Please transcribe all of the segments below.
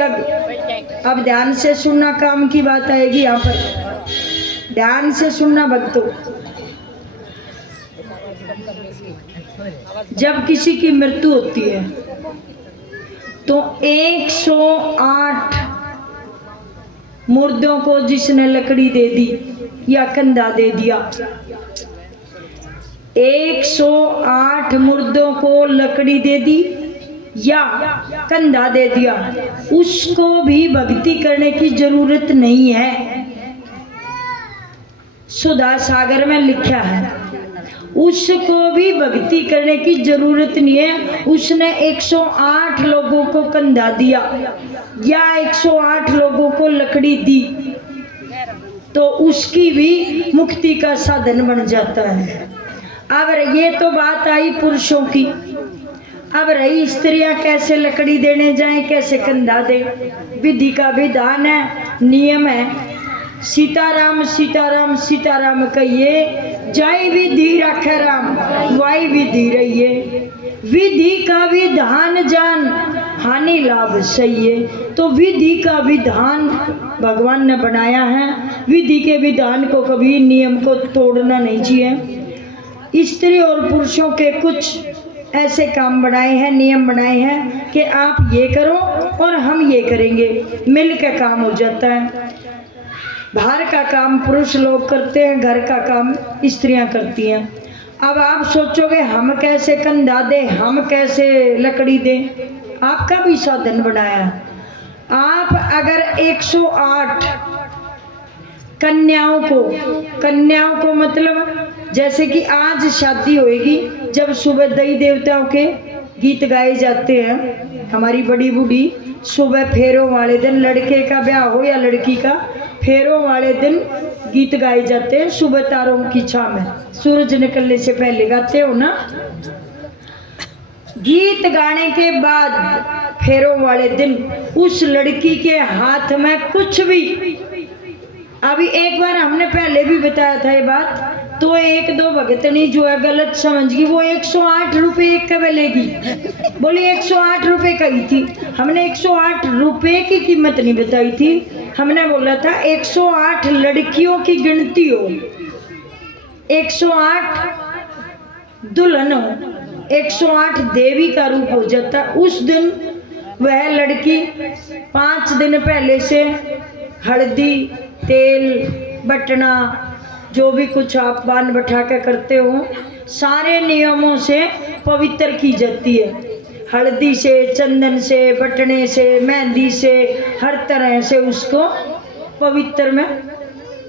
यज्ञ। अब ध्यान से सुनना, काम की बात आएगी यहाँ पर, ध्यान से सुनना भक्तों। जब किसी की मृत्यु होती है तो 108 मुर्दों को जिसने लकड़ी दे दी या कंधा दे दिया, 108 मुर्दों को लकड़ी दे दी या कंधा दे दिया, उसको भी भक्ति करने की जरूरत नहीं है। सुधा सागर में लिखा है उसको भी भक्ति करने की जरूरत नहीं है। उसने 108 लोगों को कंधा दिया या 108 लोगों को लकड़ी दी तो उसकी भी मुक्ति का साधन बन जाता है। अब ये तो बात आई पुरुषों की, अब रही स्त्रियां कैसे लकड़ी देने जाएं, कैसे कंधा दे। विधि का विधान है, नियम है। सीताराम सीताराम सीताराम कहिए, जाई विधि रखे राम, वाई विधि रहिए। विधि का विधान जान, हानि लाभ सही है। तो विधि का विधान भगवान ने बनाया है, विधि के विधान को कभी नियम को तोड़ना नहीं चाहिए। स्त्री और पुरुषों के कुछ ऐसे काम बनाए हैं, नियम बनाए हैं कि आप ये करो और हम ये करेंगे, मिल के काम हो जाता है। बाहर का काम पुरुष लोग करते हैं, घर का काम स्त्रियां करती हैं। अब आप सोचोगे हम कैसे कंधा दें, हम कैसे लकड़ी दें, आपका भी साधन बनाया। आप अगर 108 कन्याओं को मतलब जैसे कि आज शादी होएगी, जब सुबह देवी देवताओं के गीत गाए जाते हैं, हमारी बड़ी बूढ़ी सुबह फेरों वाले दिन, लड़के का ब्याह हो या लड़की का, फेरों वाले दिन गीत गाए जाते हैं। सुबह तारों की छाव में सूरज निकलने से पहले गाते हो ना। गीत गाने के बाद फेरों वाले दिन उस लड़की के हाथ में कुछ भी, अभी एक बार हमने पहले भी बताया था ये बात, तो एक दो भगतनी जो है गलत समझ गई, वो 108 रुपये एक का लेगी, बोली 108 रुपये कही थी। हमने 108 रुपये की कीमत नहीं बताई थी, हमने बोला था 108 लड़कियों की गिनती हो, 108 दुल्हन हो, 108 देवी का रूप हो जाता। उस दिन वह लड़की 5 दिन पहले से हल्दी, तेल, बटना, जो भी कुछ आप बान बैठा के करते हो, सारे नियमों से पवित्र की जाती है। हल्दी से, चंदन से, बटने से, मेहंदी से, हर तरह से उसको पवित्र में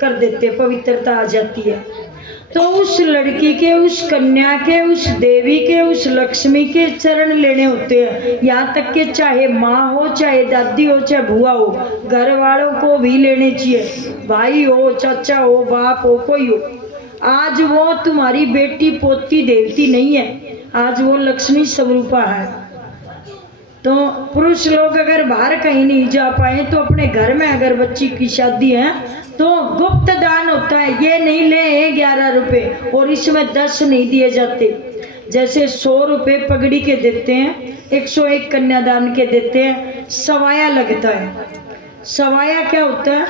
कर देते, पवित्रता आ जाती है। तो उस लड़की के, उस कन्या के, उस देवी के, उस लक्ष्मी के चरण लेने होते हैं। यहाँ तक कि चाहे माँ हो, चाहे दादी हो, चाहे बुआ हो, घर वालों को भी लेने चाहिए। भाई हो, चाचा हो, बाप हो, कोई हो। आज वो तुम्हारी बेटी पोती देवती नहीं है, आज वो लक्ष्मी स्वरूपा है। तो पुरुष लोग अगर बाहर कहीं नहीं जा पाए तो अपने घर में अगर बच्ची की शादी है तो गुप्त दान होता है। ये नहीं ले 11 रुपये और इसमें 10 नहीं दिए जाते। जैसे 100 रुपये पगड़ी के देते हैं, 101 कन्यादान के देते हैं, सवाया लगता है। सवाया क्या होता है,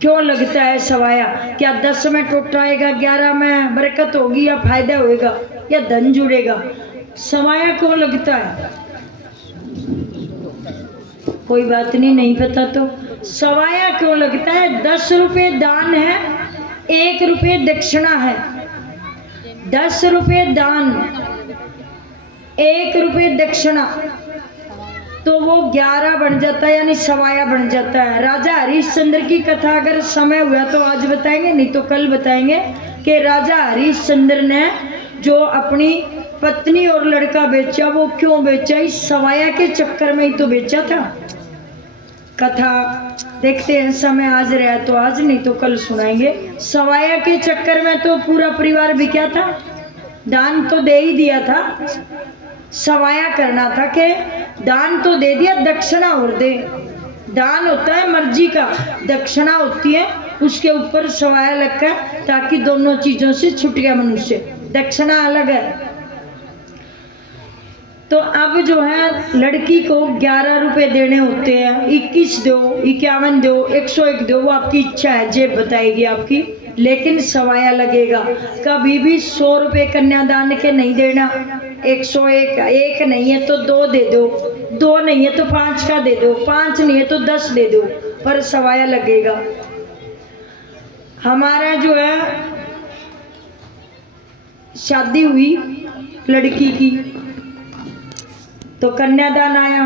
क्यों लगता है सवाया? क्या 10 में टोटाएगा, 11 में बरकत होगी या फायदा होएगा या धन जुड़ेगा? सवाया क्यों लगता है? कोई बात नहीं, नहीं पता तो सवाया क्यों लगता है? 10 रुपये दान है, 1 रुपये दक्षिणा है। 10 रुपये दान, 1 रुपये दक्षिणा, तो वो 11 बन जाता है, यानी सवाया बन जाता है। राजा हरिश्चंद्र की कथा अगर समय हुआ तो आज बताएंगे, नहीं तो कल बताएंगे कि राजा हरिश्चंद्र ने जो अपनी पत्नी और लड़का बेचा, वो क्यों बेचा? इस सवाया के चक्कर में ही तो बेचा था। कथा देखते हैं, समय आज रहा तो आज, नहीं तो कल सुनाएंगे। सवाया के चक्कर में तो पूरा परिवार बिका था, दान तो दे ही दिया था। सवाया करना था कि दान तो दे दिया, दक्षिणा और दे। दान होता है मर्जी का, दक्षिणा होती है उसके ऊपर सवाया लगकर, ताकि दोनों चीजों से छूट गया मनुष्य। दक्षिणा अलग है। तो अब जो है लड़की को 11 रुपए देने होते हैं, 21 दो, 51 दो, 101 दो, वो आपकी इच्छा है, जेब बताएगी आपकी, लेकिन सवाया लगेगा। कभी भी 100 रुपए कन्यादान के नहीं देना। 101 एक नहीं है तो 2 दे दो, 2 नहीं है तो 5 का दे दो, 5 नहीं है तो 10 दे दो, पर सवाया लगेगा। हमारा जो है शादी हुई लड़की की तो कन्यादान आया।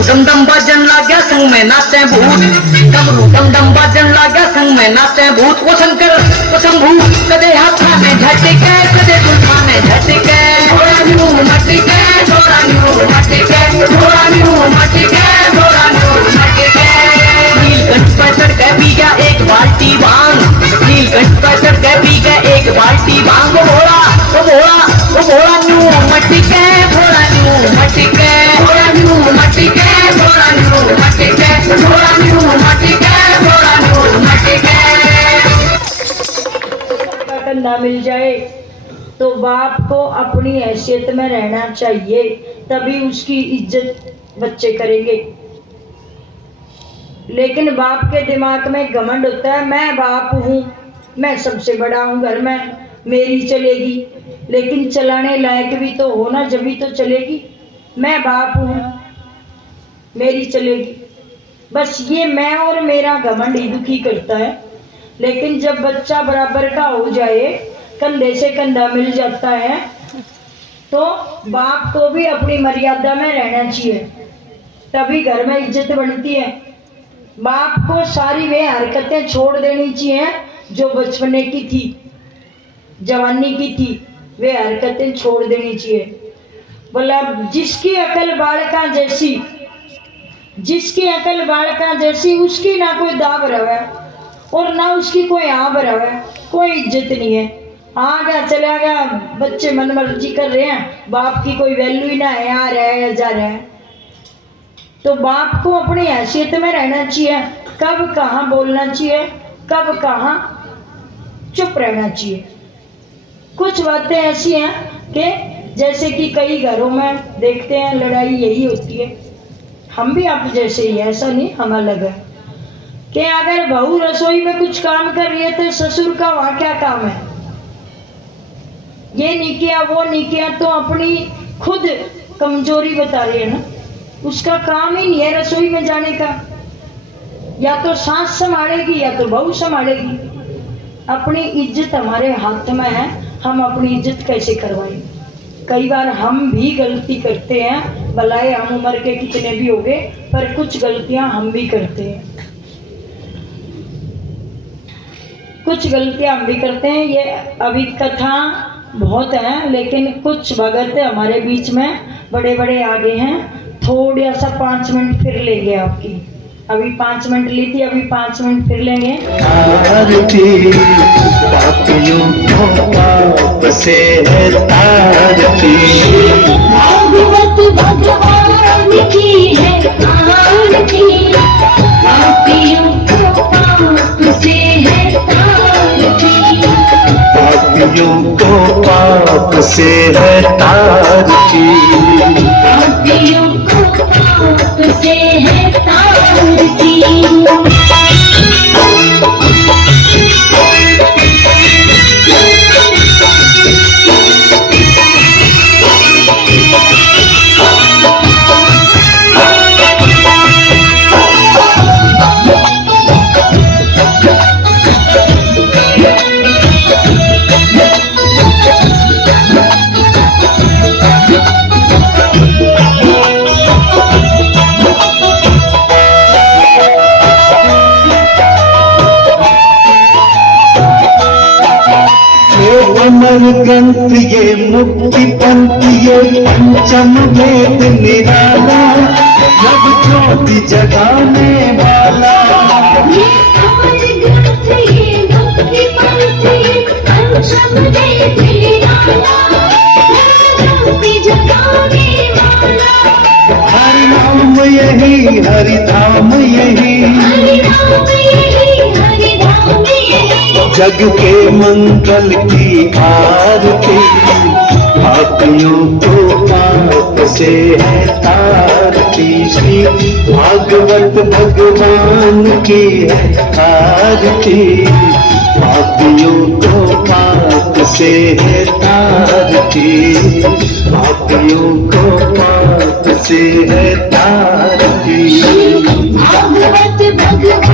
डम डम बाजन लाग्या संग में नाचे भूत, डमरू डम डम बाजन लाग्या संग में नाचे भूत। वो शंकर वो शंभू कदे हाथा में झटके, कदे दुल्हा में झटके, थोड़ा न्यू मटके, थोड़ा न्यू मटके, थोड़ा न्यू मटके, थोड़ा न्यू मटके। नीलकंठ पर चढ़ के पी गया एक बाल्टी भांग, नीलकंठ पर चढ़ के पी गया एक बाल्टी भांग। वो भोला वो भोला वो भोला न्यू मटके, थोड़ा न्यू मटके, थोड़ा न्यू मटके, थोड़ा न्यू मटके, थोड़ा न्यू मटके, थोड़ा न्यू मटके। कंधा मिल जाए तो बाप को अपनी हैसियत में रहना चाहिए, तभी उसकी इज्जत बच्चे करेंगे। लेकिन बाप के दिमाग में घमंड होता है, मैं बाप हूँ, मैं सबसे बड़ा हूँ घर में, मेरी चलेगी। लेकिन चलाने लायक भी तो होना, जभी तो चलेगी। मैं बाप हूँ, मेरी चलेगी। बस ये मैं और मेरा घमंड ही दुखी करता है। लेकिन जब बच्चा बराबर का हो जाए, कंधे से कंधा मिल जाता है, तो बाप को भी अपनी मर्यादा में रहना चाहिए, तभी घर में इज्जत बनती है। बाप को सारी वे हरकतें छोड़ देनी चाहिए जो बचपने की थी, जवानी की थी, वे हरकतें छोड़ देनी चाहिए। बोला जिसकी अकल बालका जैसी, जिसकी अकल बालका जैसी, उसकी ना कोई दाब रहा है और ना उसकी कोई आब रहा है, कोई इज्जत नहीं है। आ गया चला गया, बच्चे मन मर्जी कर रहे हैं, बाप की कोई वैल्यू ही ना है, आ रहा है या जा रहा है। तो बाप को अपनी हैसियत में रहना चाहिए, कब कहाँ बोलना चाहिए, कब कहाँ चुप रहना चाहिए। कुछ बातें ऐसी हैं कि जैसे कि कई घरों में देखते हैं लड़ाई यही होती है। हम भी आप जैसे ही, ऐसा नहीं हम अलग है, कि अगर बहू रसोई में कुछ काम कर रही है तो ससुर का वहाँ क्या काम है, ये नहीं किया वो नहीं किया, तो अपनी खुद कमजोरी बता रही है ना। उसका काम ही नहीं है रसोई में जाने का, या तो सास संभालेगी या तो बहू संभालेगी। अपनी इज्जत हमारे हाथ में है, हम अपनी इज्जत कैसे करवाएं। कई बार हम भी गलती करते हैं, भलाए हम उम्र के कितने भी हो गए, पर कुछ गलतियां हम भी करते हैं, कुछ गलतियां हम भी करते हैं। ये अभी कथा बहुत है, लेकिन कुछ भगत हमारे बीच में बड़े बड़े आगे हैं। थोड़ा सा 5 मिनट फिर लेंगे आपकी, अभी 5 मिनट ली थी, अभी 5 मिनट फिर लेंगे। तारती पापियों को पाप से तारती, भागवत भगवान की है आरती, पापियों को पाप से है तारती, पापियों को पाप से है तारती, पापियों को पाप से है तारती। अमर ग्रंथ ये मुक्ति पंथ ये पंचम वेद निराला, जब ज्योति जगाने वाला। ये अमर ग्रंथ ये मुक्ति पंथ ये पंचम वेद निराला, ज्योति जगाने वाला, हरि नाम यही हरि धाम यही, हरि नाम यही, हरि धाम यही, जग के मंगल की आरती, पापियों को पाप से है तारती। श्री भागवत भगवान की है आरती, पापियों को पाप से है तारती, पापियों को पाप से है तारती। भागवत भगवान